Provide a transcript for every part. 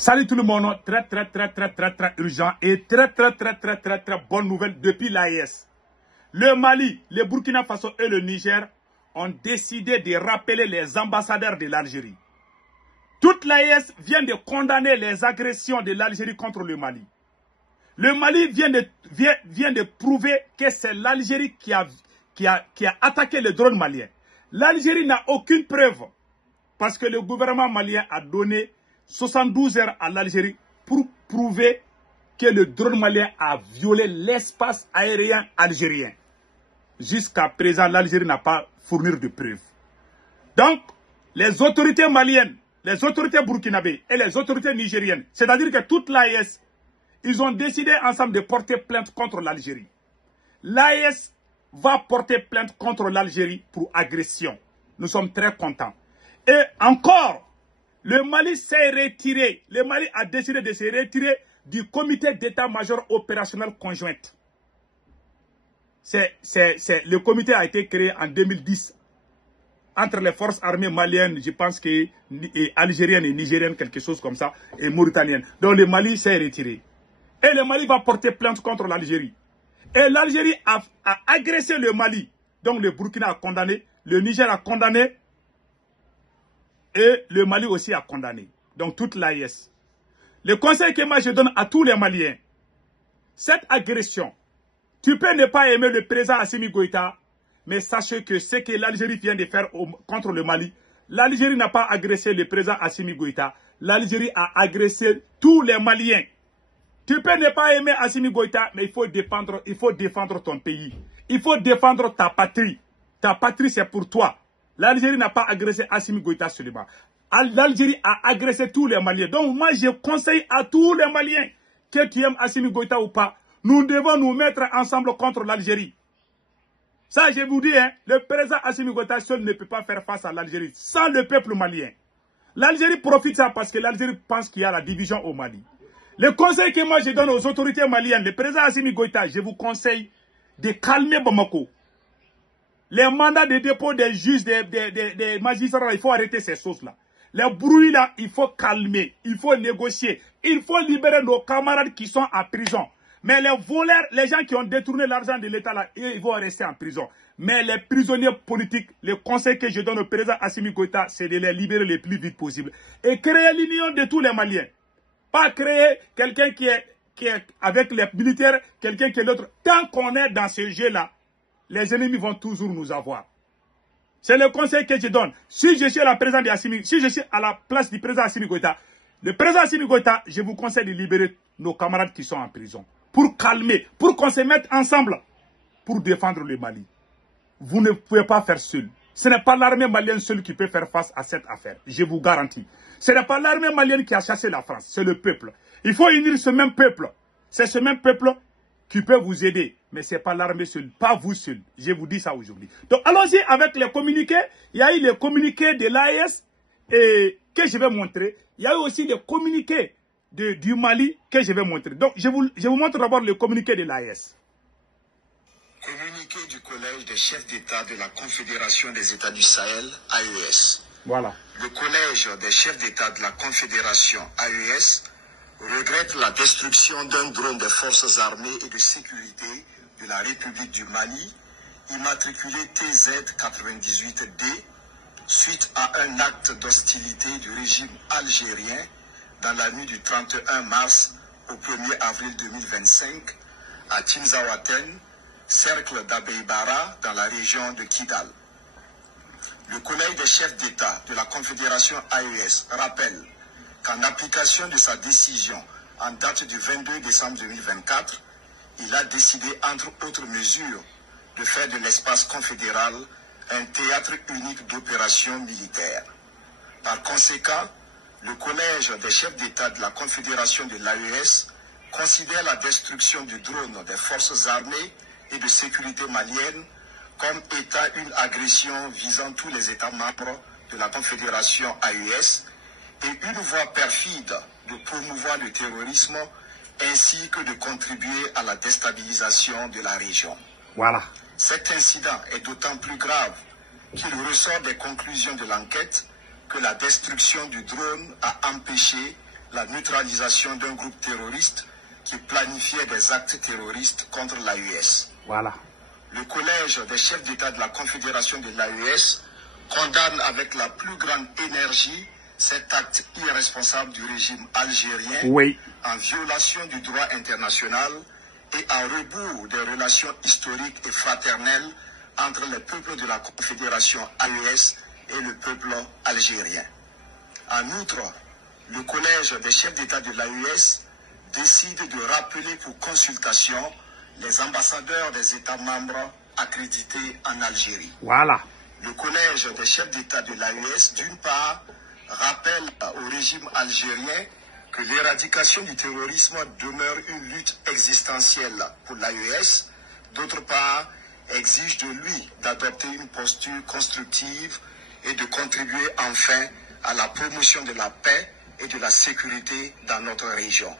Salut tout le monde, très urgent et très bonne nouvelle depuis l'AES. Le Mali, le Burkina Faso et le Niger ont décidé de rappeler les ambassadeurs de l'Algérie. Toute l'AES vient de condamner les agressions de l'Algérie contre le Mali. Le Mali vient de prouver que c'est l'Algérie qui a attaqué le drone malien. L'Algérie n'a aucune preuve parce que le gouvernement malien a donné 72 heures à l'Algérie pour prouver que le drone malien a violé l'espace aérien algérien. Jusqu'à présent, l'Algérie n'a pas fourni de preuves. Donc, les autorités maliennes, les autorités burkinabées et les autorités nigériennes, c'est-à-dire que toute l'AES, ils ont décidé ensemble de porter plainte contre l'Algérie. L'AES va porter plainte contre l'Algérie pour agression. Nous sommes très contents. Et encore, le Mali s'est retiré. Le Mali a décidé de se retirer du comité d'état-major opérationnel conjointe. Le comité a été créé en 2010 entre les forces armées maliennes, je pense que algériennes et nigériennes, quelque chose comme ça, et mauritaniennes. Donc le Mali s'est retiré. Et le Mali va porter plainte contre l'Algérie. Et l'Algérie a agressé le Mali. Donc le Burkina a condamné, le Niger a condamné, et le Mali aussi a condamné. Donc toute l'AES. Le conseil que moi je donne à tous les Maliens, cette agression, tu peux ne pas aimer le président Assimi Goïta, mais sachez que ce que l'Algérie vient de faire contre le Mali, l'Algérie n'a pas agressé le président Assimi Goïta, l'Algérie a agressé tous les Maliens. Tu peux ne pas aimer Assimi Goïta, mais il faut défendre ton pays. Il faut défendre ta patrie. Ta patrie, c'est pour toi. L'Algérie n'a pas agressé Assimi Goïta seulement. L'Algérie a agressé tous les Maliens. Donc moi, je conseille à tous les Maliens, que tu aimes Assimi Goïta ou pas, nous devons nous mettre ensemble contre l'Algérie. Ça, je vous dis, hein, le président Assimi Goïta seul ne peut pas faire face à l'Algérie sans le peuple malien. L'Algérie profite ça parce que l'Algérie pense qu'il y a la division au Mali. Le conseil que moi je donne aux autorités maliennes, le président Assimi Goïta, je vous conseille de calmer Bamako. Les mandats de dépôt des juges, des magistrats, il faut arrêter ces choses-là. Les bruits là, il faut calmer, il faut négocier, il faut libérer nos camarades qui sont en prison. Mais les voleurs, les gens qui ont détourné l'argent de l'État là, ils vont rester en prison. Mais les prisonniers politiques, le conseil que je donne au président Assimi Goïta, c'est de les libérer le plus vite possible. Et créer l'union de tous les Maliens. Pas créer quelqu'un qui est avec les militaires, quelqu'un qui est l'autre. Tant qu'on est dans ce jeu-là, les ennemis vont toujours nous avoir. C'est le conseil que je donne. Si je suis à la si je suis à la place du président Assimi Goïta, le président Assimi Goïta, je vous conseille de libérer nos camarades qui sont en prison. Pour calmer, pour qu'on se mette ensemble, pour défendre le Mali. Vous ne pouvez pas faire seul. Ce n'est pas l'armée malienne seule qui peut faire face à cette affaire. Je vous garantis. Ce n'est pas l'armée malienne qui a chassé la France. C'est le peuple. Il faut unir ce même peuple. C'est ce même peuple qui peut vous aider. Mais ce n'est pas l'armée seule, pas vous seul. Je vous dis ça aujourd'hui. Donc allons-y avec les communiqués. Il y a eu les communiqués de l'AES que je vais montrer. Il y a eu aussi les communiqués du Mali que je vais montrer. Donc je vous montre d'abord le communiqué de l'AES. Communiqué du Collège des chefs d'État de la Confédération des États du Sahel, AES. Voilà. Le Collège des chefs d'État de la Confédération, AES, regrette la destruction d'un drone des forces armées et de sécurité de la République du Mali, immatriculé TZ98D, suite à un acte d'hostilité du régime algérien dans la nuit du 31 mars au 1er avril 2025 à Tinzaouaten, cercle d'Abeybara dans la région de Kidal. Le Collège des chefs d'État de la Confédération AES rappelle qu'en application de sa décision en date du 22 décembre 2024, il a décidé, entre autres mesures, de faire de l'espace confédéral un théâtre unique d'opérations militaires. Par conséquent, le Collège des chefs d'État de la Confédération de l'AES considère la destruction du drone des forces armées et de sécurité maliennes comme étant une agression visant tous les États membres de la Confédération AES et une voie perfide de promouvoir le terrorisme ainsi que de contribuer à la déstabilisation de la région. Voilà. Cet incident est d'autant plus grave qu'il ressort des conclusions de l'enquête que la destruction du drone a empêché la neutralisation d'un groupe terroriste qui planifiait des actes terroristes contre l'AES. Voilà. Le collège des chefs d'État de la Confédération de l'AES condamne avec la plus grande énergie cet acte irresponsable du régime algérien, oui, en violation du droit international et à rebours des relations historiques et fraternelles entre les peuples de la Confédération AES et le peuple algérien. En outre, le collège des chefs d'État de l'AES décide de rappeler pour consultation les ambassadeurs des États membres accrédités en Algérie. Voilà. Le collège des chefs d'État de l'AES, d'une part, rappelle au régime algérien que l'éradication du terrorisme demeure une lutte existentielle pour l'AES. D'autre part, exige de lui d'adopter une posture constructive et de contribuer enfin à la promotion de la paix et de la sécurité dans notre région.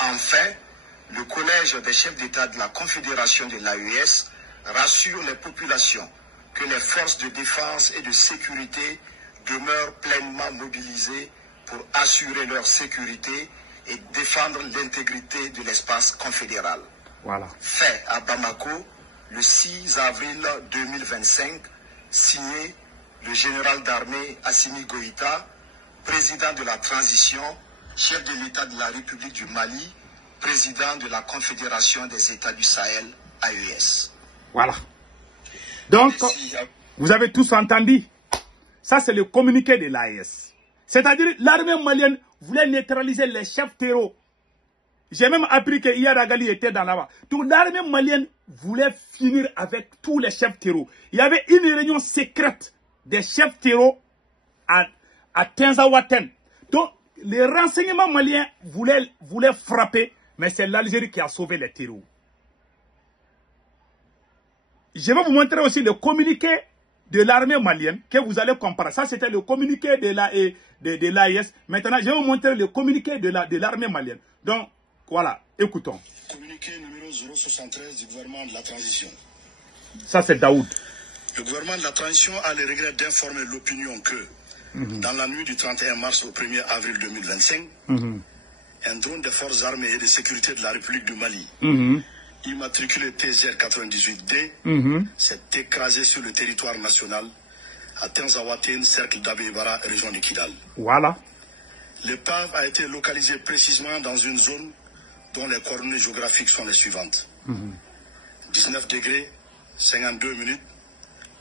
Enfin, le collège des chefs d'État de la Confédération de l'AES rassure les populations que les forces de défense et de sécurité demeurent pleinement mobilisées pour assurer leur sécurité et défendre l'intégrité de l'espace confédéral. Voilà. Fait à Bamako le 6 avril 2025, signé le général d'armée Assimi Goïta, président de la transition, chef de l'État de la République du Mali, président de la Confédération des États du Sahel, AES. Voilà. Donc, vous avez tous entendu. Ça, c'est le communiqué de l'AES. C'est-à-dire, l'armée malienne voulait neutraliser les chefs terreaux. J'ai même appris que Iyad Agali était dans là-bas. Donc, l'armée malienne voulait finir avec tous les chefs terreaux. Il y avait une réunion secrète des chefs terreaux à Tinzaouaten. Donc, les renseignements maliens voulaient frapper, mais c'est l'Algérie qui a sauvé les terreaux. Je vais vous montrer aussi le communiqué de l'armée malienne que vous allez comparer. Ça, c'était le communiqué de l'AES. Maintenant, je vais vous montrer le communiqué de l'armée malienne. Donc, voilà, écoutons. Communiqué numéro 073 du gouvernement de la transition. Ça, c'est Daoud. Le gouvernement de la transition a le regret d'informer l'opinion que, dans la nuit du 31 mars au 1er avril 2025, un drone des forces armées et de sécurité de la République du Mali, immatriculé TZR98D, s'est écrasé sur le territoire national à Tinzaouaten, cercle d'Abébara, région de Kidal. Voilà. L'épave a été localisée précisément dans une zone dont les coordonnées géographiques sont les suivantes. 19 degrés, 52 minutes,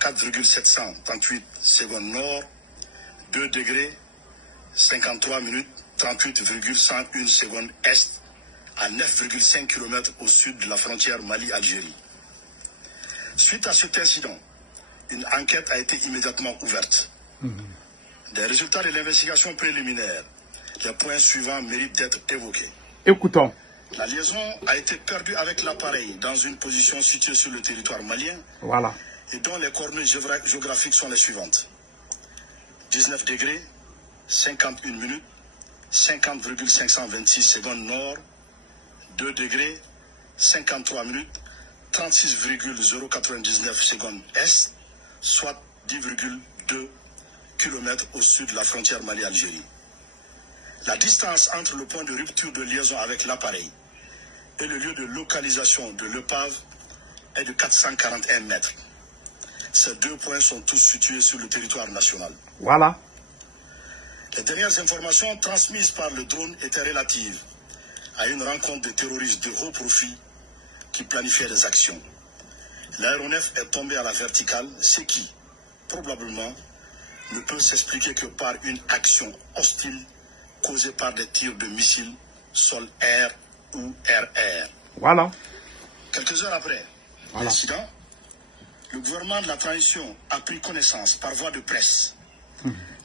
4,738 secondes nord, 2 degrés, 53 minutes, 38,101 secondes est, à 9,5 km au sud de la frontière Mali-Algérie. Suite à cet incident, une enquête a été immédiatement ouverte. Des résultats de l'investigation préliminaire, les points suivants méritent d'être évoqués. Écoutons. La liaison a été perdue avec l'appareil dans une position située sur le territoire malien, voilà, et dont les coordonnées géographiques sont les suivantes. 19 degrés, 51 minutes, 50,526 secondes nord, 2 degrés, 53 minutes, 36,099 secondes est, soit 10,2 km au sud de la frontière Mali-Algérie. La distance entre le point de rupture de liaison avec l'appareil et le lieu de localisation de l'épave est de 441 mètres. Ces deux points sont tous situés sur le territoire national. Voilà. Les dernières informations transmises par le drone étaient relatives à une rencontre de terroristes de haut profil qui planifiaient des actions. L'aéronef est tombé à la verticale, ce qui, probablement, ne peut s'expliquer que par une action hostile causée par des tirs de missiles sol-air ou air-air. Voilà. Quelques heures après l'incident, le gouvernement de la transition a pris connaissance par voie de presse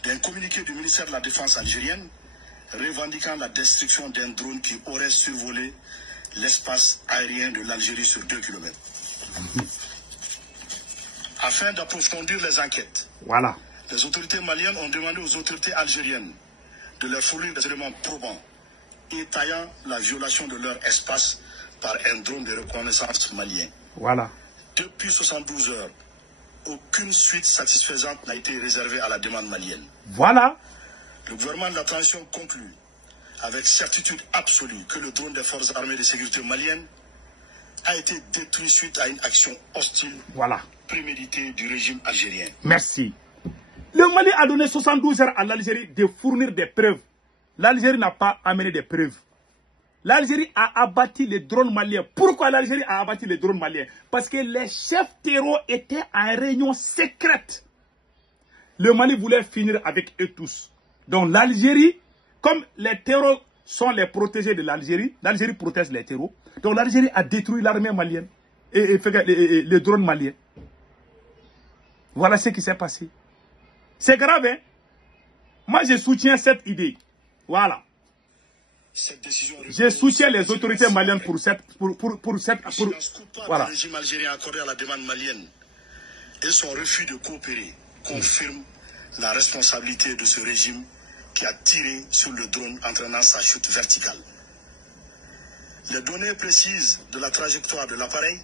d'un communiqué du ministère de la Défense algérienne revendiquant la destruction d'un drone qui aurait survolé l'espace aérien de l'Algérie sur 2 km. Afin d'approfondir les enquêtes, voilà, les autorités maliennes ont demandé aux autorités algériennes de leur fournir des éléments probants étayant la violation de leur espace par un drone de reconnaissance malien. Voilà. Depuis 72 heures, aucune suite satisfaisante n'a été réservée à la demande malienne. Voilà. Le gouvernement de la transition conclut avec certitude absolue que le drone des forces armées de sécurité maliennes a été détruit suite à une action hostile préméditée du régime algérien. Merci. Le Mali a donné 72 heures à l'Algérie de fournir des preuves. L'Algérie n'a pas amené des preuves. L'Algérie a abattu les drones maliens. Pourquoi l'Algérie a abattu les drones maliens? Parce que les chefs terreaux étaient en réunion secrète. Le Mali voulait finir avec eux tous. Donc l'Algérie, comme les terreaux sont les protégés de l'Algérie, l'Algérie protège les terreaux. Donc l'Algérie a détruit l'armée malienne et les drones maliens. Voilà ce qui s'est passé. C'est grave, hein? Moi, je soutiens cette idée. Voilà. Je soutiens les autorités maliennes pour cette... Voilà. Le régime algérien accordé à la demande malienne et son refus de coopérer confirme la responsabilité de ce régime qui a tiré sur le drone entraînant sa chute verticale. Les données précises de la trajectoire de l'appareil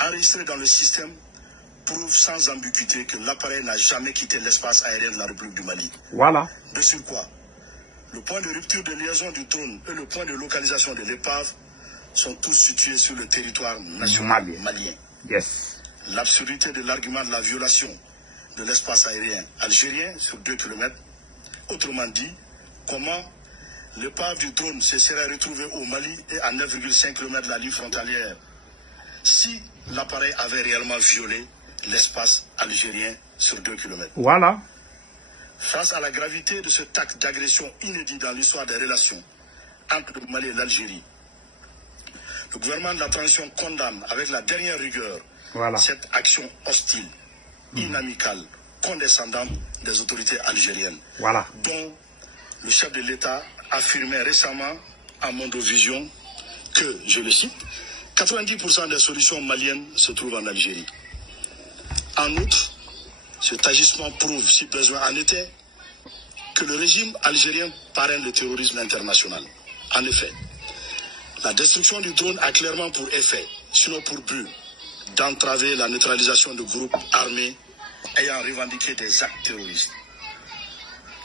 enregistrées dans le système prouvent sans ambiguïté que l'appareil n'a jamais quitté l'espace aérien de la République du Mali. Voilà. De surcroît, le point de rupture de liaison du drone et le point de localisation de l'épave sont tous situés sur le territoire national malien. Yes. L'absurdité de l'argument de la violation de l'espace aérien algérien sur 2 km, autrement dit, comment l'épave du drone se serait retrouvée au Mali et à 9,5 km de la ligne frontalière si l'appareil avait réellement violé l'espace algérien sur 2 km. Voilà. Face à la gravité de cet acte d'agression inédit dans l'histoire des relations entre le Mali et l'Algérie, le gouvernement de la transition condamne avec la dernière rigueur cette action hostile, inamicale, condescendante des autorités algériennes, dont le chef de l'État affirmait récemment à Mondovision que, je le cite, 90% des solutions maliennes se trouvent en Algérie. En outre, cet agissement prouve, si besoin en était, que le régime algérien parraine le terrorisme international. En effet, la destruction du drone a clairement pour effet, sinon pour but, d'entraver la neutralisation de groupes armés ayant revendiqué des actes terroristes.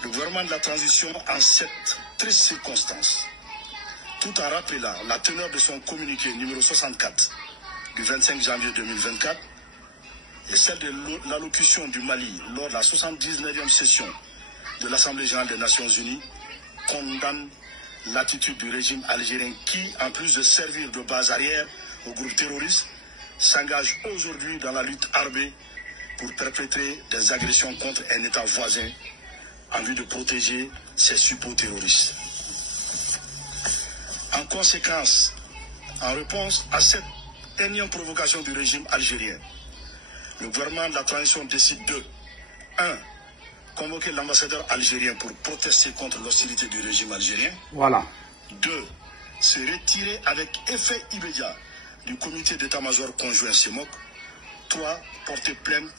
Le gouvernement de la transition, en cette triste circonstance, tout en rappelant la teneur de son communiqué numéro 64 du 25 janvier 2024, et celle de l'allocution du Mali lors de la 79e session de l'Assemblée générale des Nations Unies, condamne l'attitude du régime algérien qui, en plus de servir de base arrière aux groupes terroristes, s'engage aujourd'hui dans la lutte armée pour perpétrer des agressions contre un État voisin en vue de protéger ses suppôts terroristes. En conséquence, en réponse à cette énième provocation du régime algérien, le gouvernement de la transition décide de 1. Convoquer l'ambassadeur algérien pour protester contre l'hostilité du régime algérien. 2. Se retirer avec effet immédiat du comité d'état-major conjoint CEMOC. 3. Porter plainte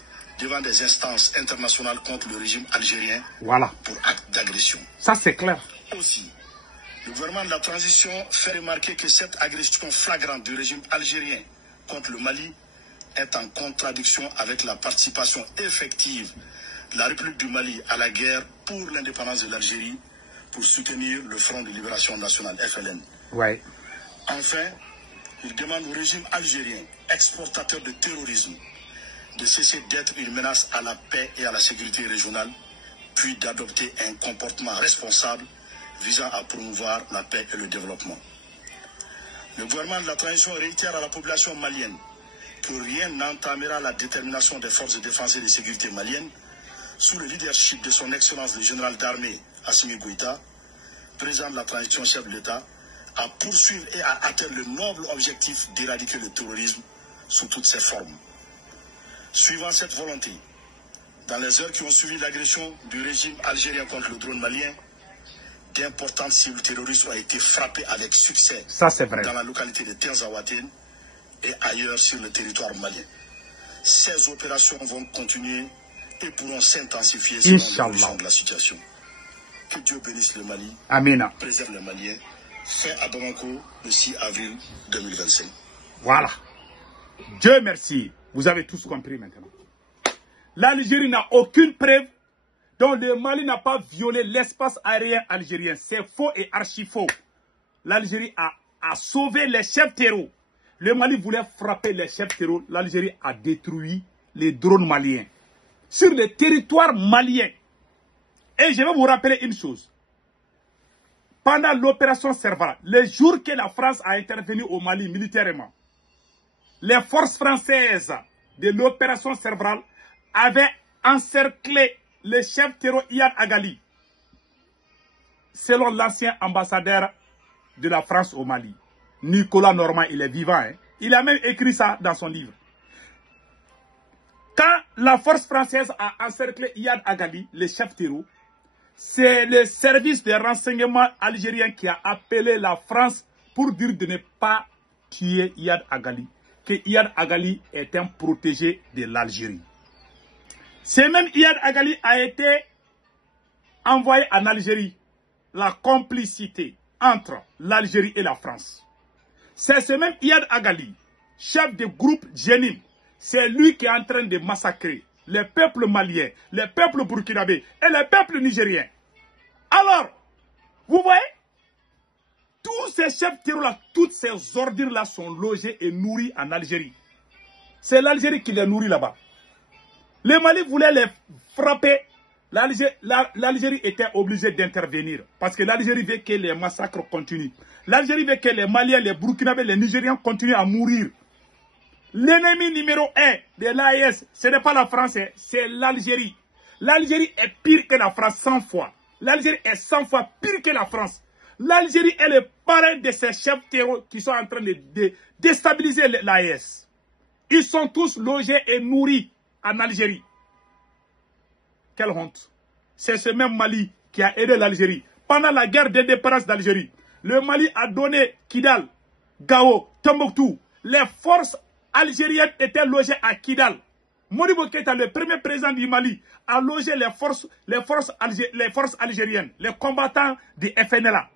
devant des instances internationales contre le régime algérien pour acte d'agression. Ça, c'est clair. Aussi, le gouvernement de la transition fait remarquer que cette agression flagrante du régime algérien contre le Mali est en contradiction avec la participation effective de la République du Mali à la guerre pour l'indépendance de l'Algérie pour soutenir le Front de Libération Nationale, FLN. Enfin, il demande au régime algérien, exportateur de terrorisme, de cesser d'être une menace à la paix et à la sécurité régionale, puis d'adopter un comportement responsable visant à promouvoir la paix et le développement. Le gouvernement de la transition réitère à la population malienne que rien n'entamera la détermination des forces de défense et de sécurité maliennes sous le leadership de son Excellence le général d'armée Assimi Goïta, président de la transition chef de l'État, à poursuivre et à atteindre le noble objectif d'éradiquer le terrorisme sous toutes ses formes. Suivant cette volonté, dans les heures qui ont suivi l'agression du régime algérien contre le drone malien, d'importantes cibles terroristes ont été frappées avec succès dans la localité de Tinzaouatène et ailleurs sur le territoire malien. Ces opérations vont continuer et pourront s'intensifier selon l'évolution de la situation. Que Dieu bénisse le Mali, préserve les Maliens. Fait à Bamako le 6 avril 2025. Voilà. Dieu merci. Vous avez tous compris maintenant. L'Algérie n'a aucune preuve. Donc le Mali n'a pas violé l'espace aérien algérien. C'est faux et archi faux. L'Algérie a sauvé les chefs terreaux. Le Mali voulait frapper les chefs terreaux. L'Algérie a détruit les drones maliens. Sur le territoire malien. Et je vais vous rappeler une chose. Pendant l'opération Serval, les jours que la France a intervenu au Mali militairement, les forces françaises de l'opération Serval avaient encerclé le chef terreau Iyad Agali, selon l'ancien ambassadeur de la France au Mali. Nicolas Normand, il est vivant. Hein? Il a même écrit ça dans son livre. Quand la force française a encerclé Iyad Agali, le chef terreau, c'est le service de renseignement algérien qui a appelé la France pour dire de ne pas tuer Iyad Agali, que Iyad Agali est un protégé de l'Algérie. C'est même Iyad Agali a été envoyé en Algérie. La complicité entre l'Algérie et la France. C'est ce même Iyad Agali, chef du groupe Jenim, c'est lui qui est en train de massacrer les peuples maliens, les peuples burkinabés et les peuples nigériens. Alors, vous voyez, tous ces chefs terroristes, toutes ces ordures-là sont logés et nourris en Algérie. C'est l'Algérie qui les nourrit là-bas. Le Mali voulait les frapper. L'Algérie était obligée d'intervenir parce que l'Algérie veut que les massacres continuent. L'Algérie veut que les Maliens, les Burkinabés, les Nigériens continuent à mourir. L'ennemi numéro 1 de l'AES, ce n'est pas la France, c'est l'Algérie. L'Algérie est pire que la France 100 fois. L'Algérie est 100 fois pire que la France. L'Algérie est le parrain de ces chefs terroristes qui sont en train de déstabiliser l'AES. Ils sont tous logés et nourris en Algérie. Quelle honte. C'est ce même Mali qui a aidé l'Algérie. Pendant la guerre d'indépendance d'Algérie, le Mali a donné Kidal, Gao, Tombouctou. Les forces algériennes étaient logées à Kidal. Modibo Keïta, le premier président du Mali, a logé les forces algériennes, les combattants du FNLA.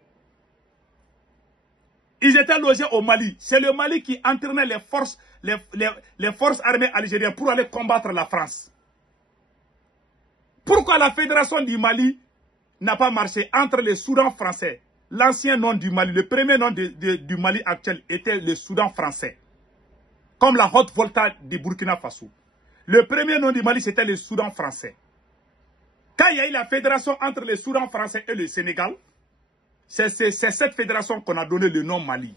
Ils étaient logés au Mali. C'est le Mali qui entraînait les forces armées algériennes pour aller combattre la France. Pourquoi la fédération du Mali n'a pas marché entre le Soudan français? L'ancien nom du Mali, le premier nom du Mali actuel était le Soudan français. Comme la Haute Volta du Burkina Faso. Le premier nom du Mali, c'était le Soudan français. Quand il y a eu la fédération entre le Soudan français et le Sénégal, c'est cette fédération qu'on a donné le nom Mali.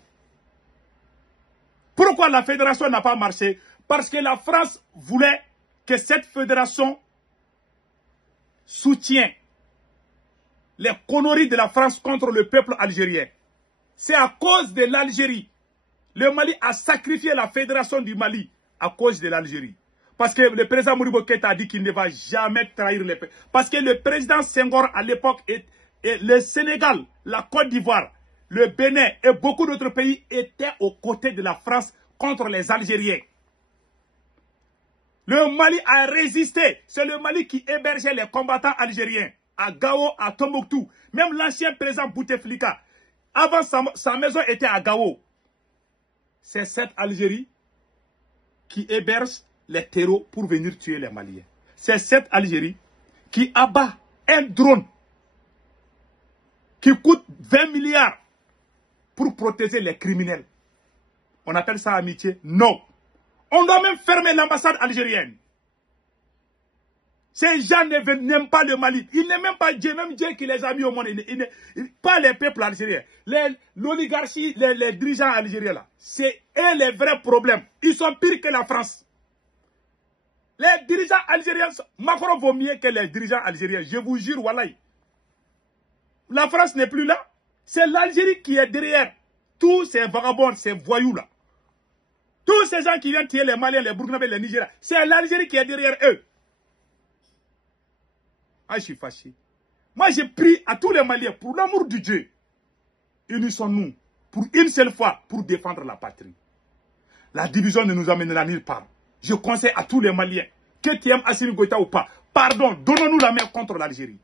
Pourquoi la fédération n'a pas marché? Parce que la France voulait que cette fédération soutienne les conneries de la France contre le peuple algérien. C'est à cause de l'Algérie. Le Mali a sacrifié la fédération du Mali à cause de l'Algérie. Parce que le président Modibo Keïta a dit qu'il ne va jamais trahir les peuples. Parce que le président Senghor à l'époque, et le Sénégal, la Côte d'Ivoire, le Bénin et beaucoup d'autres pays étaient aux côtés de la France contre les Algériens. Le Mali a résisté. C'est le Mali qui hébergeait les combattants algériens à Gao, à Tombouctou. Même l'ancien président Bouteflika, avant sa maison était à Gao. C'est cette Algérie qui héberge les terreaux pour venir tuer les Maliens. C'est cette Algérie qui abat un drone qui coûte 20 milliards pour protéger les criminels. On appelle ça amitié? Non. On doit même fermer l'ambassade algérienne. Ces gens n'aiment pas le Mali. Ils n'aiment même pas Dieu, même Dieu qui les a mis au monde. Pas les peuples algériens. L'oligarchie, les dirigeants algériens là. C'est eux les vrais problèmes. Ils sont pires que la France. Les dirigeants algériens, Macron vaut mieux que les dirigeants algériens. Je vous jure, wallahi. La France n'est plus là. C'est l'Algérie qui est derrière tous ces vagabonds, ces voyous là. Tous ces gens qui viennent tuer les Maliens, les Burkinabés, les Nigériens. C'est l'Algérie qui est derrière eux. Ah, je suis fâché. Moi, j'ai pris à tous les Maliens, pour l'amour de Dieu, unissons-nous, pour une seule fois, pour défendre la patrie. La division ne nous amènera nulle part. Je conseille à tous les Maliens, que tu aimes Assimi Goïta ou pas, pardon, donnons-nous la main contre l'Algérie.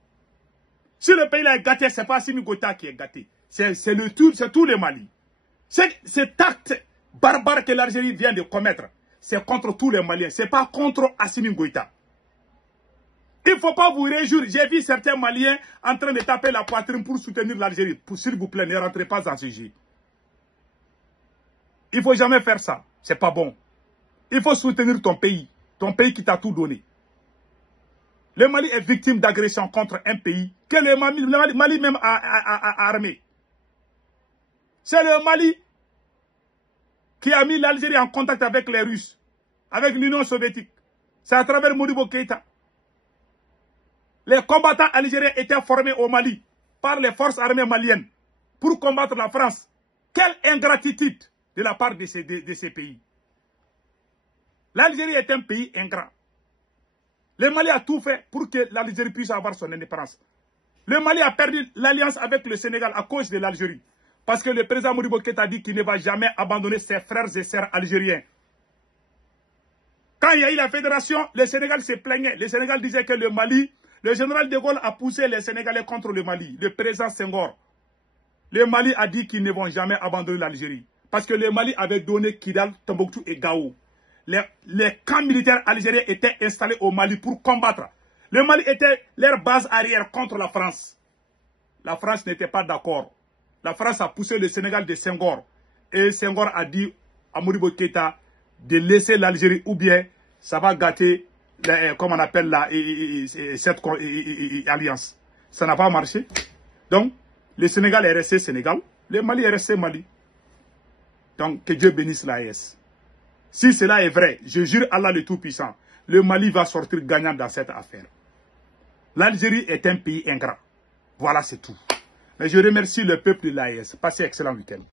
Si le pays là est gâté, ce n'est pas Assimi Goïta qui est gâté. C'est tous les Mali. Cet acte barbare que l'Algérie vient de commettre, c'est contre tous les Maliens. Ce n'est pas contre Assimi Goïta. Il ne faut pas vous réjouir. J'ai vu certains Maliens en train de taper la poitrine pour soutenir l'Algérie. S'il vous plaît, ne rentrez pas dans ce jeu. Il ne faut jamais faire ça. Ce n'est pas bon. Il faut soutenir ton pays qui t'a tout donné. Le Mali est victime d'agression contre un pays que le Mali même a armé. C'est le Mali qui a mis l'Algérie en contact avec les Russes, avec l'Union soviétique. C'est à travers Modibo Keïta. Les combattants algériens étaient formés au Mali par les forces armées maliennes pour combattre la France. Quelle ingratitude de la part de ces pays. L'Algérie est un pays ingrat. Le Mali a tout fait pour que l'Algérie puisse avoir son indépendance. Le Mali a perdu l'alliance avec le Sénégal à cause de l'Algérie. Parce que le président Modibo Keïta a dit qu'il ne va jamais abandonner ses frères et sœurs algériens. Quand il y a eu la fédération, le Sénégal se plaignait. Le Sénégal disait que le Mali, le général de Gaulle a poussé les Sénégalais contre le Mali. Le président Senghor. Le Mali a dit qu'ils ne vont jamais abandonner l'Algérie. Parce que le Mali avait donné Kidal, Tombouctou et Gao. Les camps militaires algériens étaient installés au Mali pour combattre. Le Mali était leur base arrière contre la France. La France n'était pas d'accord. La France a poussé le Sénégal de Senghor. Et Senghor a dit à Modibo Keïta de laisser l'Algérie ou bien ça va gâter, comme on appelle cette alliance. Ça n'a pas marché. Donc, le Sénégal est resté Sénégal. Le Mali est resté Mali. Donc, que Dieu bénisse l'AES. Si cela est vrai, je jure Allah le Tout-Puissant, le Mali va sortir gagnant dans cette affaire. L'Algérie est un pays ingrat. Voilà, c'est tout. Mais je remercie le peuple de l'AES. Passez un excellent week-end.